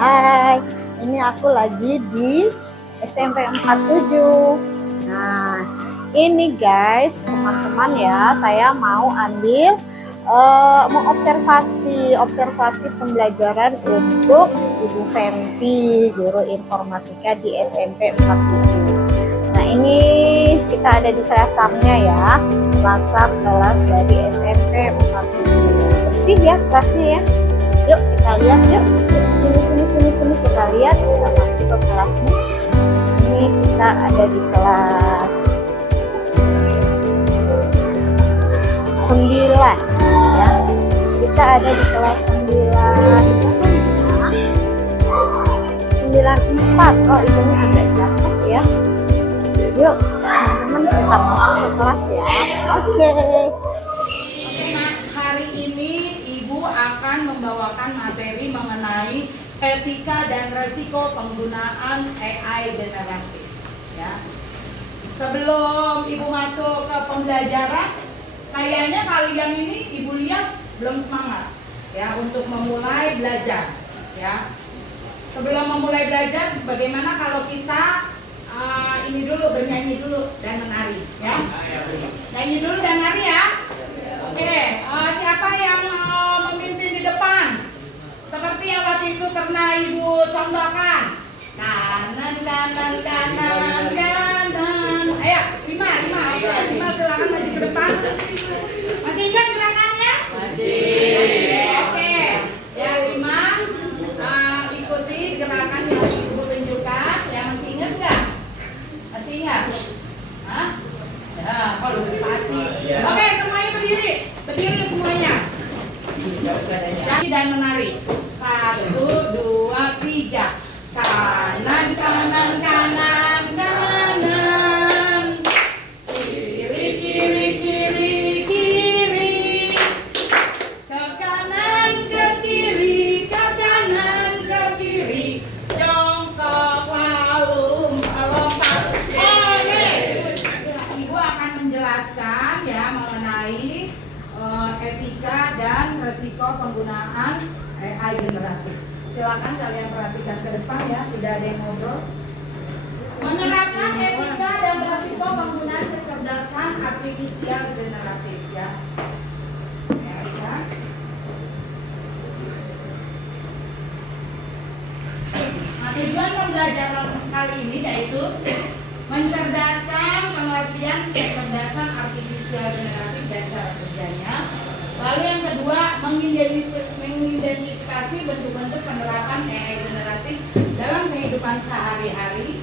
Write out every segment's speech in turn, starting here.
Hai, ini aku lagi di SMP 47. Nah, ini guys, teman-teman ya, saya mau ambil observasi pembelajaran untuk Ibu Fenty, guru informatika di SMP 47. Nah, ini kita ada di selasarnya ya, kelas dari SMP 47. Bersih ya kelasnya ya. Yuk kita lihat yuk. Sini kita lihat, kita masuk ke kelasnya. Ini kita ada di kelas 9 ya. Kita ada di kelas 94. Oh, ini agak jatuh ya. Yuk teman-teman, kita masuk ke kelas ya. Oke. Hari ini Ibu akan membawakan materi mengenai etika dan resiko penggunaan AI generatif. Ya. Sebelum Ibu masuk ke pembelajaran, kayaknya kalian ini Ibu lihat belum semangat ya untuk memulai belajar. Ya. Sebelum memulai belajar, bagaimana kalau kita ini dulu bernyanyi dulu dan menari, ya? Nyanyi dulu dan menari ya. Oke, siapa yang memimpin di depan? Seperti yang waktu itu pernah Ibu contohkan. Kanan. Ayo, 5 silakan maju ke depan. Masih ingat gerakannya? Masih. Oke, ya 5. Ikuti gerakan yang Ibu tunjukkan. Ya, masih ingat nggak? Masih ingat? Hah? Ya, kalau pasti. Oke, semuanya berdiri semuanya. Dan menari. 1, 2, 3. Kanan. Kiri. Ke kanan, ke kiri, ke kanan, ke kiri. Jongkok lalu melompat. Ibu akan menjelaskan ya mengenai etika dan resiko penggunaan AI generatif. Silakan kalian perhatikan ke depan ya, tidak ada yang ngobrol. Menerapkan etika dan resiko penggunaan kecerdasan artifisial generatif ya. Nah, tujuan pembelajaran kali ini yaitu mencerdaskan pengertian kecerdasan artifisial generatif dan cara kerjanya. Lalu yang kedua, mengidentifikasi bentuk-bentuk penerapan AI generatif dalam kehidupan sehari-hari.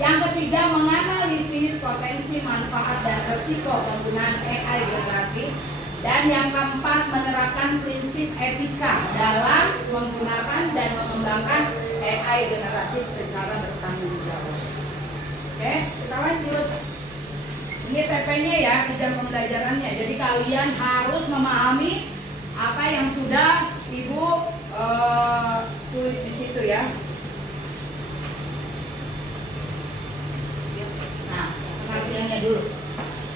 Yang ketiga, menganalisis potensi, manfaat, dan risiko penggunaan AI generatif. Dan yang keempat, menerapkan prinsip etika dalam menggunakan dan mengembangkan AI generatif secara bertanggung jawab. Oke, kita lanjut. Ini TP-nya ya, di jam pembelajarannya. Jadi kalian harus memahami apa yang sudah Ibu tulis di situ ya. Nah, pengertiannya dulu.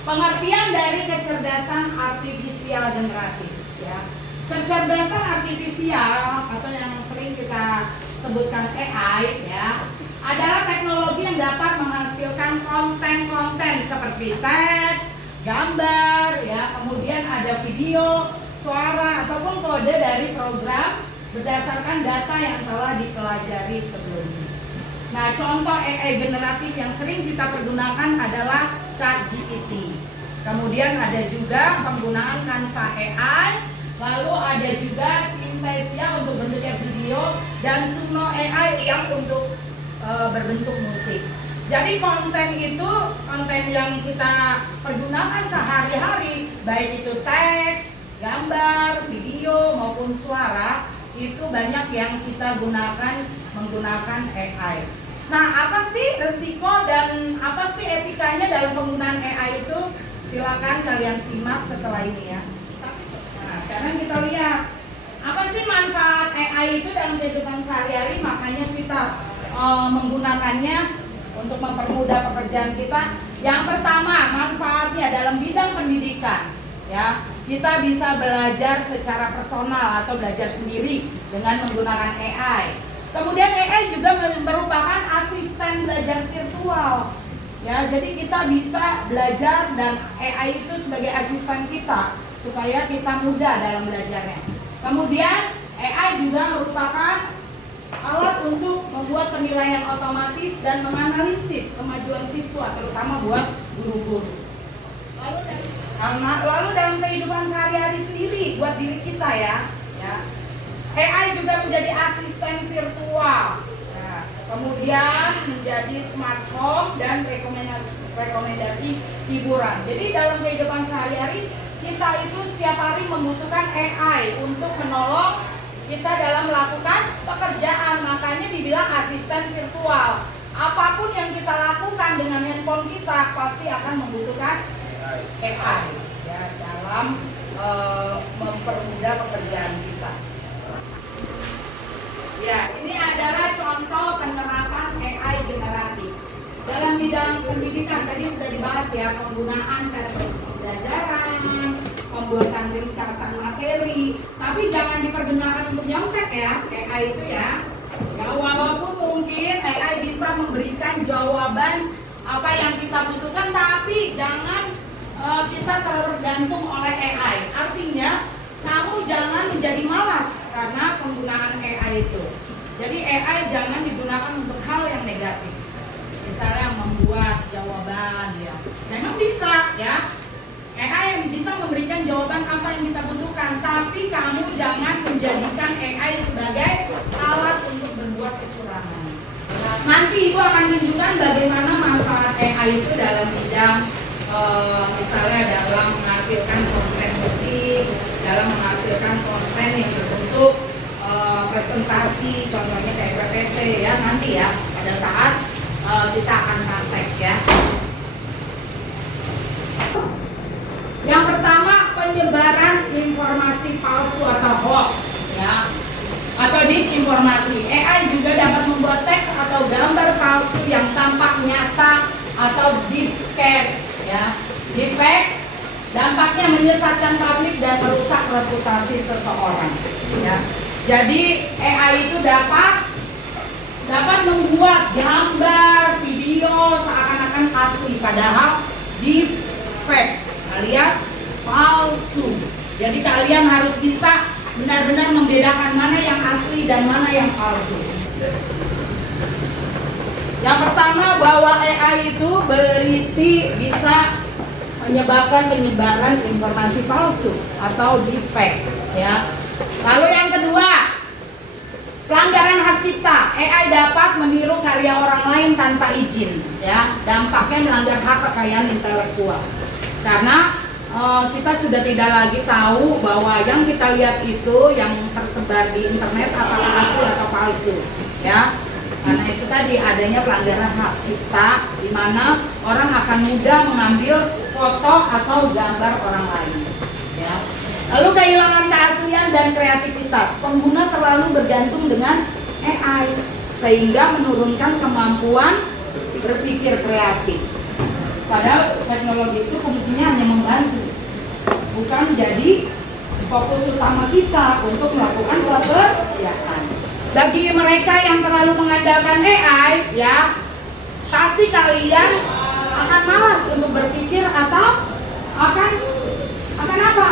Pengertian dari kecerdasan artifisial generatif ya. Kecerdasan artifisial atau yang sering kita sebutkan AI ya, adalah teknologi yang dapat menghasilkan konten-konten seperti teks, gambar ya, kemudian ada video, suara ataupun kode dari program berdasarkan data yang telah dipelajari sebelumnya. Nah, contoh AI generatif yang sering kita pergunakan adalah ChatGPT. Kemudian ada juga penggunaan Canva AI, lalu ada juga Synthesia untuk bentuknya video, dan Suno AI yang untuk berbentuk musik. Jadi konten itu konten yang kita pergunakan sehari-hari, baik itu teks, gambar, video maupun suara, itu banyak yang kita gunakan menggunakan AI. Nah, apa sih resiko dan apa sih etikanya dalam penggunaan AI itu? Silakan kalian simak setelah ini ya. Nah, sekarang kita lihat apa sih manfaat AI itu dalam kehidupan sehari-hari. Makanya kita menggunakannya untuk mempermudah pekerjaan kita. Yang pertama, manfaatnya dalam bidang pendidikan ya. Kita bisa belajar secara personal atau belajar sendiri dengan menggunakan AI. Kemudian AI juga merupakan asisten belajar virtual. Ya, jadi kita bisa belajar dan AI itu sebagai asisten kita supaya kita mudah dalam belajarnya. Kemudian AI juga merupakan alat untuk membuat penilaian otomatis dan menganalisis kemajuan siswa, terutama buat guru-guru. Lalu dalam kehidupan sehari-hari sendiri buat diri kita ya, AI juga menjadi asisten virtual. Nah, kemudian menjadi smart home dan rekomendasi hiburan. Jadi dalam kehidupan sehari-hari kita itu setiap hari membutuhkan AI untuk menolong kita dalam melakukan pekerjaan. Makanya dibilang asisten virtual. Apapun yang kita lakukan dengan handphone kita pasti akan membutuhkan AI ya, dalam mempermudah pekerjaan kita. Ya, ini adalah contoh penerapan AI generatif. Dalam bidang pendidikan tadi sudah dibahas ya, penggunaan cara pembelajaran, pembuatan ringkasan materi, tapi jangan dipergunakan untuk nyontek ya, AI itu ya. Ya, walaupun mungkin AI bisa memberikan jawaban apa yang kita butuhkan, tapi jangan kita tergantung oleh AI. Artinya, kamu jangan menjadi malas karena penggunaan AI itu. Jadi AI jangan digunakan untuk hal yang negatif. Misalnya membuat jawaban ya. Memang bisa ya. AI yang bisa memberikan jawaban apa yang kita butuhkan, tapi kamu jangan menjadikan AI sebagai alat untuk berbuat kecurangan. Nanti Ibu akan tunjukkan bagaimana manfaat AI itu dalam bidang misalnya dalam menghasilkan konten musik, dalam menghasilkan konten yang berbentuk presentasi, contohnya kayak PPT ya, nanti ya pada saat kita akan praktek ya. Yang pertama, penyebaran informasi palsu atau hoax ya, atau disinformasi. AI juga dapat membuat teks atau gambar palsu yang tampak nyata atau deepfake ya. Deepfake dampaknya menyesatkan publik dan merusak reputasi seseorang ya. Jadi AI itu dapat membuat gambar, video seakan-akan asli padahal deepfake alias palsu. Jadi kalian harus bisa benar-benar membedakan mana yang asli dan mana yang palsu. Yang pertama, bahwa AI itu bisa menyebabkan penyebaran informasi palsu atau deepfake ya. Lalu yang kedua, pelanggaran hak cipta. AI dapat meniru karya orang lain tanpa izin ya. Dampaknya melanggar hak kekayaan intelektual. Karena kita sudah tidak lagi tahu bahwa yang kita lihat itu yang tersebar di internet apakah asli atau palsu ya. Karena itu tadi adanya pelanggaran hak cipta di mana orang akan mudah mengambil foto atau gambar orang lain ya. Lalu kehilangan keaslian dan kreativitas. Pengguna terlalu bergantung dengan AI sehingga menurunkan kemampuan berpikir kreatif. Padahal teknologi itu fungsinya hanya membantu, bukan jadi fokus utama kita untuk melakukan pekerjaan. Bagi mereka yang terlalu mengandalkan AI, ya pasti kalian akan malas untuk berpikir atau akan apa?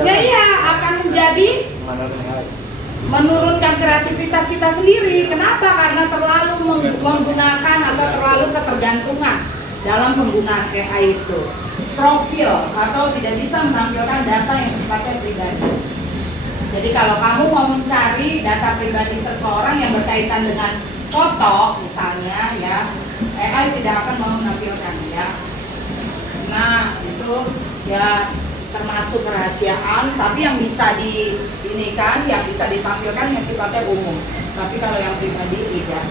Ya iya, akan menjadi menurunkan kreativitas kita sendiri. Kenapa? Karena terlalu menggunakan atau terlalu ketergantungan dalam penggunaan AI itu. Profil atau tidak bisa menampilkan data yang sifatnya pribadi. Jadi kalau kamu mau mencari data pribadi seseorang yang berkaitan dengan foto misalnya ya, AI tidak akan mau menampilkan ya. Nah, itu ya termasuk kerahasiaan, tapi yang bisa diinikan, yang bisa ditampilkan yang sifatnya umum. Tapi kalau yang pribadi tidak.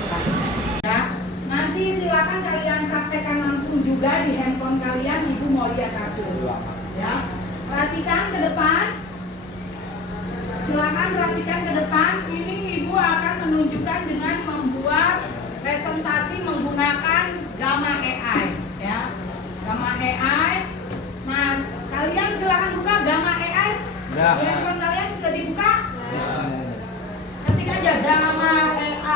Ya, nanti silakan kalian praktekkan langsung juga di handphone kalian. Ibu mau lihat hasil. Ya, perhatikan ke depan. Silakan perhatikan ke depan. Ini ibu akan menunjukkan dengan membuat presentasi menggunakan Gamma AI. Ya, Gamma AI. Nah, kalian silakan buka Gamma AI. Di handphone kalian sudah dibuka? Ketik aja Gamma AI.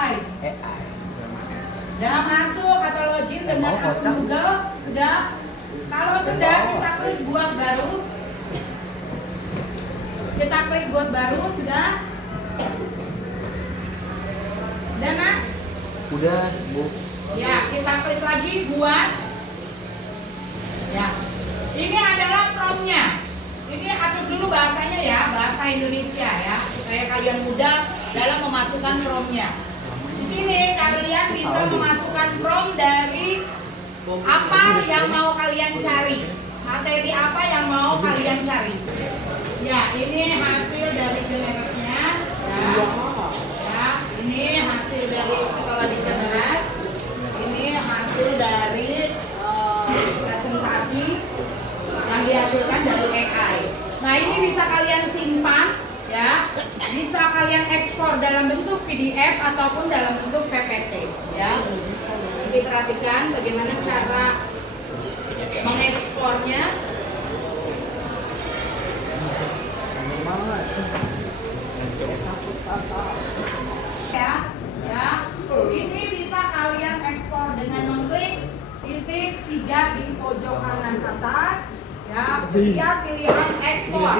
dengan akun Google? Sudah? Kalau sudah, kita klik buat baru. Kita klik buat baru, sudah? Udah, Nak? Udah, Bu. Ya, kita klik lagi buat. Ya. Ini adalah prompt-nya. Ini atur dulu bahasanya ya, bahasa Indonesia ya, supaya kalian mudah dalam memasukkan prompt-nya. Di sini kalian bisa memasukkan prompt dari apa yang mau kalian cari, materi apa yang mau kalian cari. Ya, ini hasil dari generate-nya. Ya. Ya, ini hasil dari setelah di generate. Ini hasil dari presentasi yang dihasilkan dari AI. Nah, ini bisa kalian simpan ya, bisa kalian ekspor dalam bentuk PDF ataupun dalam bentuk PPT ya. Nanti perhatikan bagaimana cara mengekspornya. Ya, ya. Ini bisa kalian ekspor dengan mengklik titik 3 di pojok kanan atas. Ya, kemudian pilihan ekspor.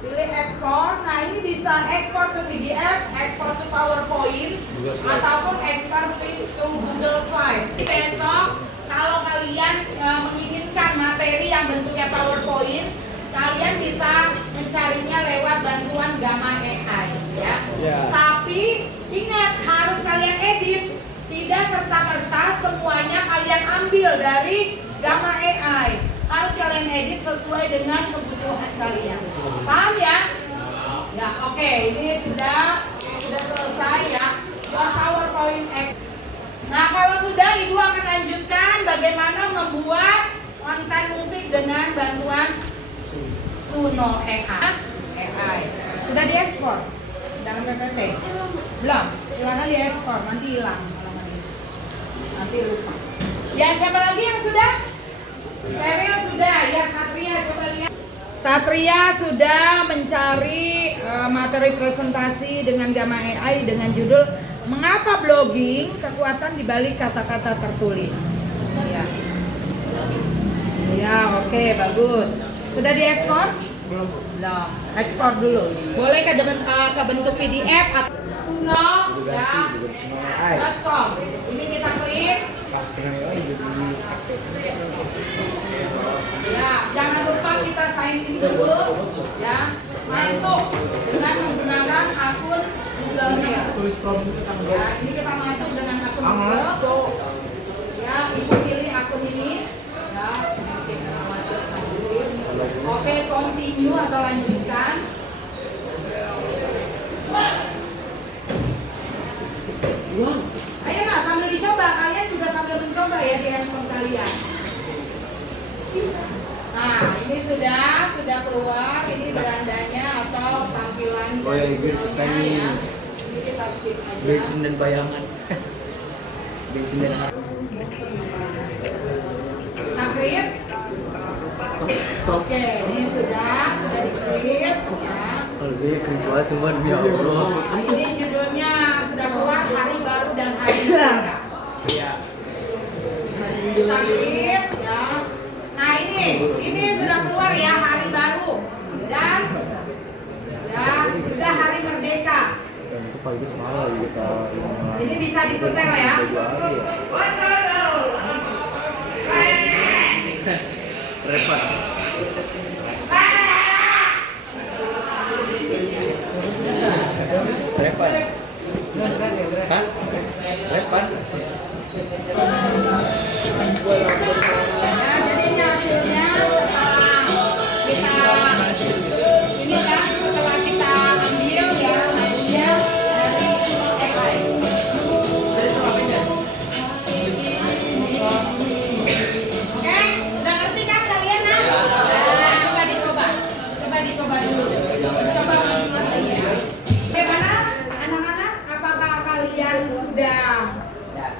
Pilih ekspor. Nah, ini bisa ekspor ke PDF, ekspor ke PowerPoint, ataupun ekspor ke Google Slide. Jadi besok kalau kalian menginginkan materi yang bentuknya PowerPoint, kalian bisa mencarinya lewat bantuan Gamma AI ya. Tapi ingat, harus kalian edit. Tidak serta-merta semuanya kalian ambil dari Gamma AI. Harus kalian edit sesuai dengan kebutuhan kalian. Paham ya? Ya, oke. Ini sudah selesai ya. PowerPoint X. Nah, kalau sudah, Ibu akan lanjutkan bagaimana membuat konten musik dengan bantuan Suno AI. Sudah diekspor dalam PPT? Belum? Silahkan diekspor, nanti hilang. Nanti lupa. Ya, siapa lagi yang sudah? Seril sudah, ya Satria coba lihat. Satria sudah mencari materi presentasi dengan Gamma AI dengan judul Mengapa Blogging? Kekuatan di balik kata-kata tertulis. Ya, ya oke, bagus. Sudah diekspor? Belum. Belum. Ekspor dulu. Boleh ke bentuk PDF atau Suno ya. .com. Ini kita klik. Ya, jangan lupa kita sign in dulu ya. Masuk dengan menggunakan akun Google Mail. Ya, ini kita masuk dengan akun Google. Ya, Ibu pilih akun ini. Ya, oke, continue atau lanjutkan. Ayo nak, sambil dicoba, kalian juga sambil mencoba ya di handphone kalian. Nah, ini sudah keluar, ini berandanya atau tampilan selesai ya. Ini kita skip aja. Bensin dan bayangan. Bensin dan Nakrit. Oke, ini sudah diklik ya. Kalau dia keren banget cuman ya Allah. Nah, ini judulnya sudah keluar, hari baru dan hari merdeka. Iya. Kita klik ya. Nah, ini sudah keluar ya, hari baru dan ya sudah hari merdeka. Itu pagi semalam kita. Ini bisa disetel ya. Repot. Repot. Hah? Repot. Ya, jadi ini hasilnya setelah kita ambil ya hasilnya dari Suno AI. Oke, udah ngerti kan kalian? Nah, coba dicoba dulu. Coba masing-masing ya. Bagaimana anak-anak? Apakah kalian sudah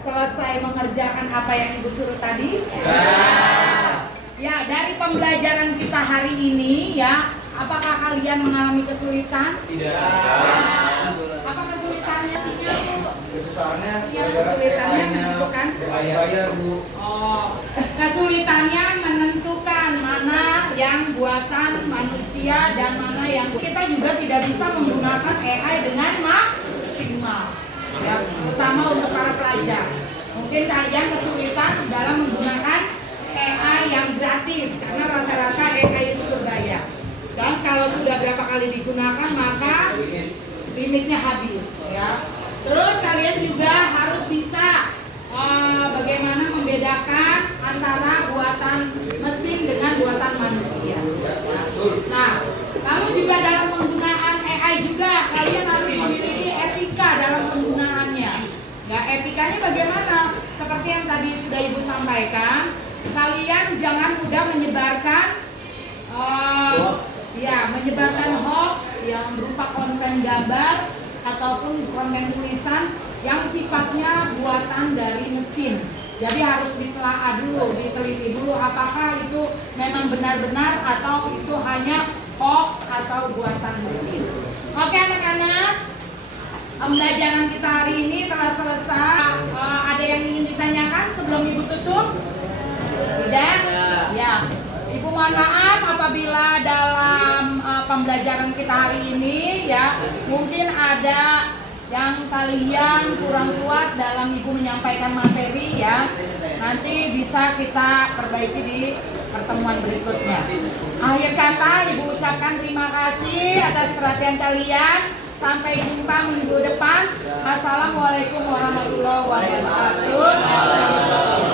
selesai mengerjakan apa yang Ibu suruh tadi? Ya, dari pembelajaran kita hari ini ya, apakah kalian mengalami kesulitan? Tidak. Apa kesulitannya? Kesulitannya menentukan Bayar Bu. Oh, kesulitannya menentukan mana yang buatan manusia dan mana yang kita juga tidak bisa menggunakan AI dengan maksimal. Ya, terutama untuk para pelajar. Mungkin kalian kesulitan dalam menggunakan AI yang gratis karena rata-rata AI itu berbayar. Dan kalau sudah berapa kali digunakan maka limitnya habis ya. Terus kalian juga harus bisa bagaimana membedakan antara buatan mesin dengan buatan manusia. Nah, lalu juga dalam penggunaan AI juga kalian harus memiliki etika dalam penggunaannya. Ya, etikanya bagaimana? Seperti yang tadi sudah Ibu sampaikan, kalian jangan mudah menyebarkan menyebarkan hoax yang berupa konten gambar ataupun konten tulisan yang sifatnya buatan dari mesin. Jadi harus ditelaah dulu, diteliti dulu apakah itu memang benar-benar atau itu hanya hoax atau buatan mesin. Oke anak-anak, pembelajaran kita hari ini telah selesai. Ada yang ingin ditanyakan sebelum Ibu tutup? Tidak? Ya. Ibu mohon maaf apabila dalam pembelajaran kita hari ini ya mungkin ada yang kalian kurang puas dalam Ibu menyampaikan materi ya. Nanti bisa kita perbaiki di pertemuan berikutnya. Akhir kata Ibu ucapkan terima kasih atas perhatian kalian. Sampai jumpa minggu depan. Assalamualaikum warahmatullahi wabarakatuh.